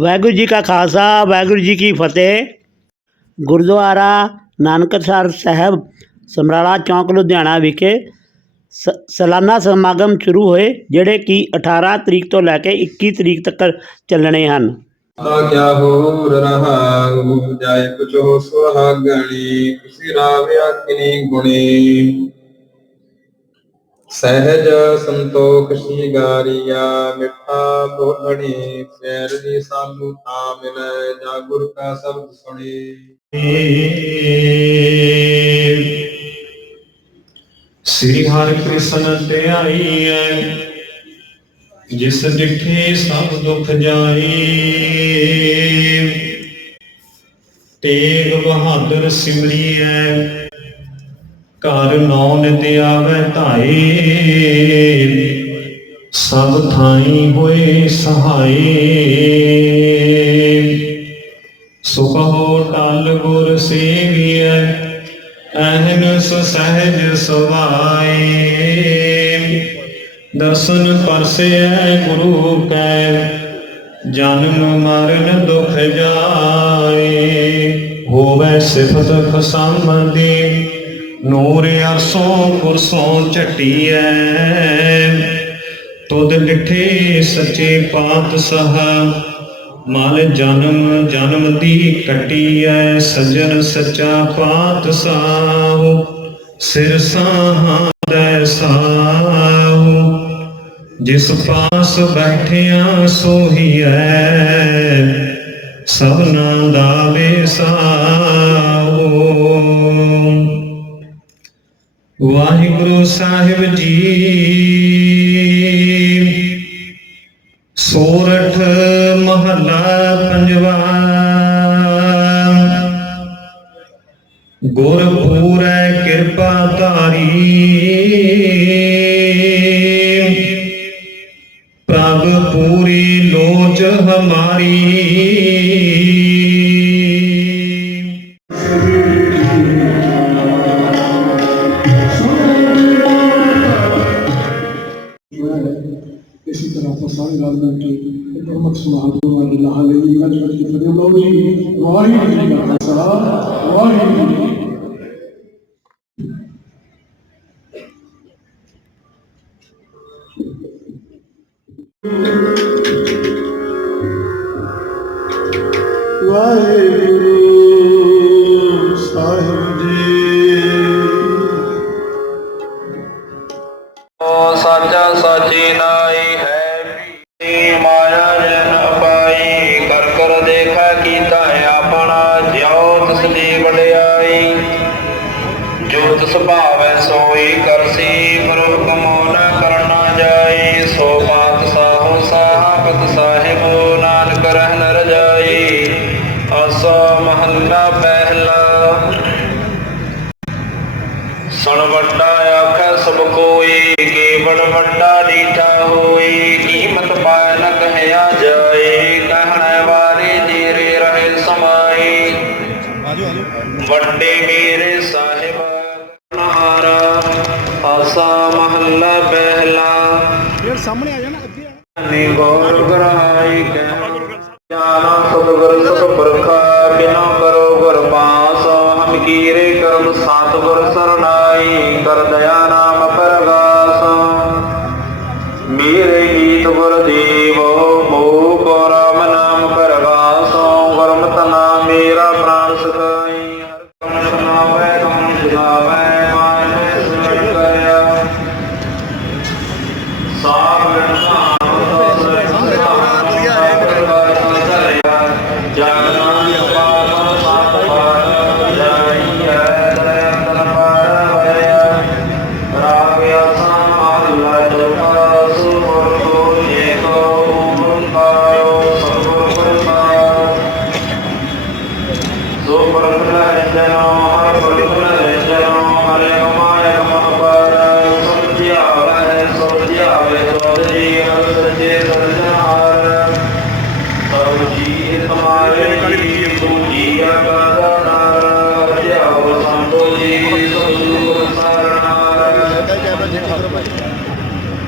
ਵਾਹਿਗੁਰੂ ਜੀ ਕਾ ਖਾਲਸਾ, ਵਾਹਿਗੁਰੂ ਜੀ ਕੀ ਫਤਿਹ। ਗੁਰਦੁਆਰਾ ਨਾਨਕਸਰ ਸਾਹਿਬ ਸਮਰਾਲਾ ਚੌਂਕ, ਲੁਧਿਆਣਾ ਵਿਖੇ ਸ- ਸਾਲਾਨਾ ਸਮਾਗਮ ਸ਼ੁਰੂ ਹੋਏ, ਜਿਹੜੇ ਕਿ 18 ਤਰੀਕ ਤੋਂ ਲੈ ਕੇ 21 ਤਰੀਕ ਤੱਕ ਚੱਲਣੇ ਹਨ। ਤਾ ਕਿਆ ਹੋਰ ਰਹਾਉ, ਜਾਇ ਕੁਛੋ ਸੁਹਾਗਣੀ, ਤੁਸੀਂ ਰਾਵਿਆ ਕਿਨੀ ਗੁਣੀ। ਸਹਿਜ ਸੰਤੋਖ ਸ਼ਿਗਾਰੀਆ, ਮਿੱਠਾ ਬੋਲਣੀ ਪੈਰ ਦੀ ਸਾਲੂ ਥਾ ਮਿਲੈ, ਜਾ ਗੁਰ ਕਾ ਸ਼ਬਦ ਸੁਣੀ। ਸ੍ਰੀ ਹਰਿ ਕ੍ਰਿਸ਼ਨ ਧਿਆਈ ਐ, ਜਿਸ ਡਿਠੇ ਸਭ ਦੁਖ ਜਾਈ। ਤੇਗ ਬਹਾਦਰ ਸਿਮਰੀਐ ਘਰ ਨੌ ਨਿਤ ਆਵੈ ਧਾਈ ਸਭ ਥਾਈ ਹੋਏ ਸਹਾਈ ਸੁਖ ਹੋ ਟਲ ਗੁਰ ਸੇਵੀਐ, ਅਹਨਸ ਸਹਿਜ ਸੁਭਾਈ ਦਰਸ਼ਨ ਪਰਸੈ ਗੁਰੂ ਕੈ, ਜਨਮ ਮਰਨ ਦੁਖ ਜਾਏ। ਹੋਵੇ ਸਿਫਤ ਖਸਮਦੀ ਨੂਰ ਅਰਸੋਂ ਕੁਰਸੋਂ ਝਟੀਐ। ਤੁਧ ਡਿਠੇ ਸੱਚੇ ਪਾਤ ਪਾਤਸ਼ਾਹ ਮਲ ਜਨਮ ਜਨਮ ਦੀ ਕਟੀਐ ਸੱਜਣ ਸੱਚਾ ਪਾਤ ਪਾਤਸ਼ਾਹ ਸਿਰ ਸਾਹਾਂ ਸਾਹੂ। ਜਿਸ ਪਾਸ ਬੈਠਿਆ ਸੋਹੀਐ ਸਭਨਾ ਦਾ ਵਿਸਾਹੂ ਵਾਹਿਗੁਰੂ ਸਾਹਿਬ ਜੀ। ਸੋਰਠ ਮਹੱਲਾ ਪੰਜਵਾ। ਗੁਰ ਪੂਰੈ ਕਿਰਪਾ ਧਾਰੀ। ਪ੍ਰਭ ਪੂਰੀ ਲੋਚ ਹਮਾਰੀ। ਸਮਾਗਮ ਵਾਲੀ ਲਾਹ ਲਈ ਗੱਜ ਗੱਜ ਜੀ, ਵਾਹਿਗੁਰੂ ਜੀ ਕਾ ਖਾਲਸਾ, ਵਾਹਿਗੁਰੂ ਜੀ ਵਾਹਿਗੁਰੂ ਸਾਹਿਬ ਜੀ। ਓ ਸਾਚਾ ਸਾਚੀ ਨਾਈ ਮਹੱਲਾ। ਪਹਿਲਾ ਸੁਣ ਵੱਡਾ ਆਖੈ ਸਭ ਕੋਈ ਕੇਵੜ ਵੱਡਾ ਡੀਠਾ ਹੋਈ। ਕੀਮਤ ਪਾਇ ਨ ਕਹਿਆ ਜਾਏ ਕਹਿਣ ਵਾਰੇ ਜੀਰੇ ਰਹੇ ਸਮਾਈ ਵੱਡੇ ਮੇਰੇ ਸਾਹਿਬ ਨਾਰਾ ਆਸਾ ਮਹੱਲਾ ਪਹਿਲਾ ਫਿਰ ਸਾਹਮਣੇ ਆ ਜਾਣਾ ਅੱਗੇ ਆ। ਨੀ ਗੌਰ Buenos.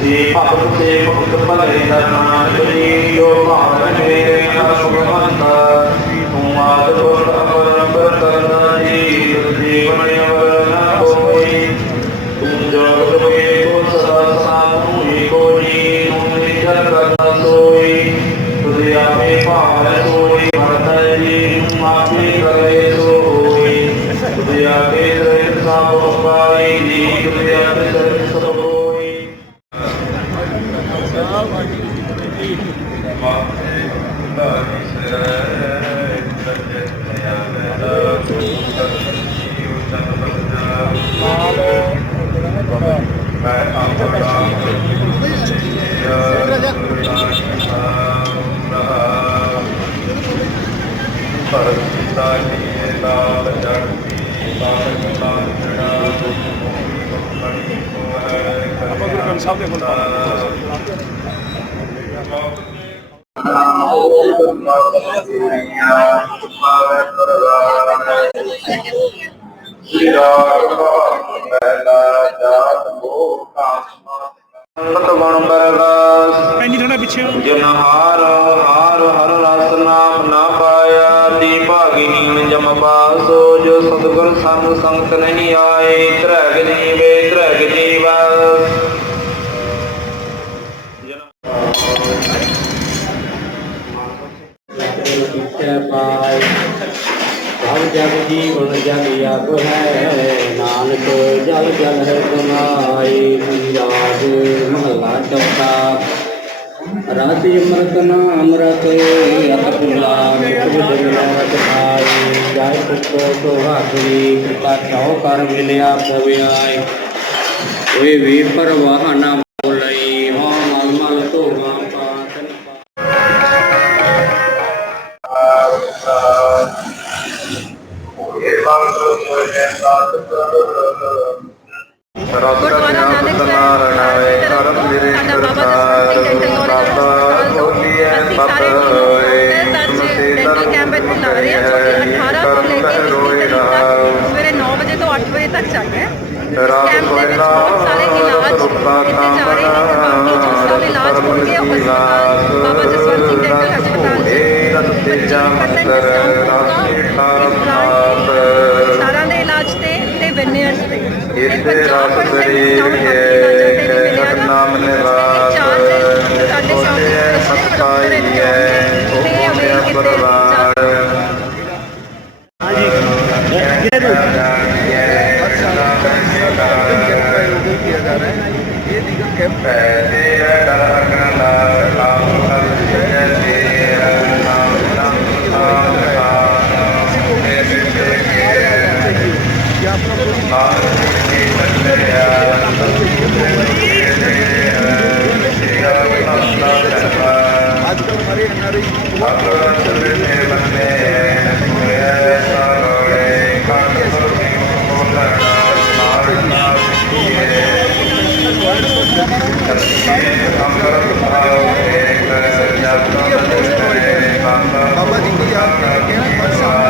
ਤੇ ਭਗਤ ਤੇ ਭਗਤ ਭਲੇ ਦਾ ਨਾਮ ਜੀ ਜੋ ਭਾਵਨ ਮੇਰੇ ਨਾਲ ਸੁਖਮੰਤ ਤੂੰ ਆਦਿ ਸਾਹਿਬ ਦੇ ਕੋਲ ਪੈਣੀ ਥੋੜਾ ਪਿੱਛੇ ਜਨ ਹਾਰ ਹਾਰ ਹਰ ਰਸ ਨਾਮ ਨਾ ਪਾਇਆ ਦੀ ਭਾਗਹੀਣ ਜਮ ਪਾਸੋ ਜੋ ਸਤਗੁਰ ਸਾਨੂੰ ਸੰਗਤ ਨਹੀਂ ਆਏ ਤਰਗ ਜੀਵੇ ਤਰਗ ਜੀਵਾ। जग जीवन जग यग है नानक जल जल है कमाए विराज महला चौथा राधे अमृत नाम रत अतपुला मित जाय पुत्र सोहागरी कृपा छाओ कर मिलया भव्याय वे वे परवाहना ਸਤਿ ਸ੍ਰੀ ਸਤਨਾਮ ਨਿਵਾਸ ਕੋਟੇ ਸਤਾਈਏ ਕੋਟੇ ਪਰਵਾਰ ਹਾਂਜੀ ਇਹ ਨੂੰ ਇਹ ਨਿਗਮ ਕੈਂਪ ਹੈ। بابا جی آپ کہہ رہے ہیں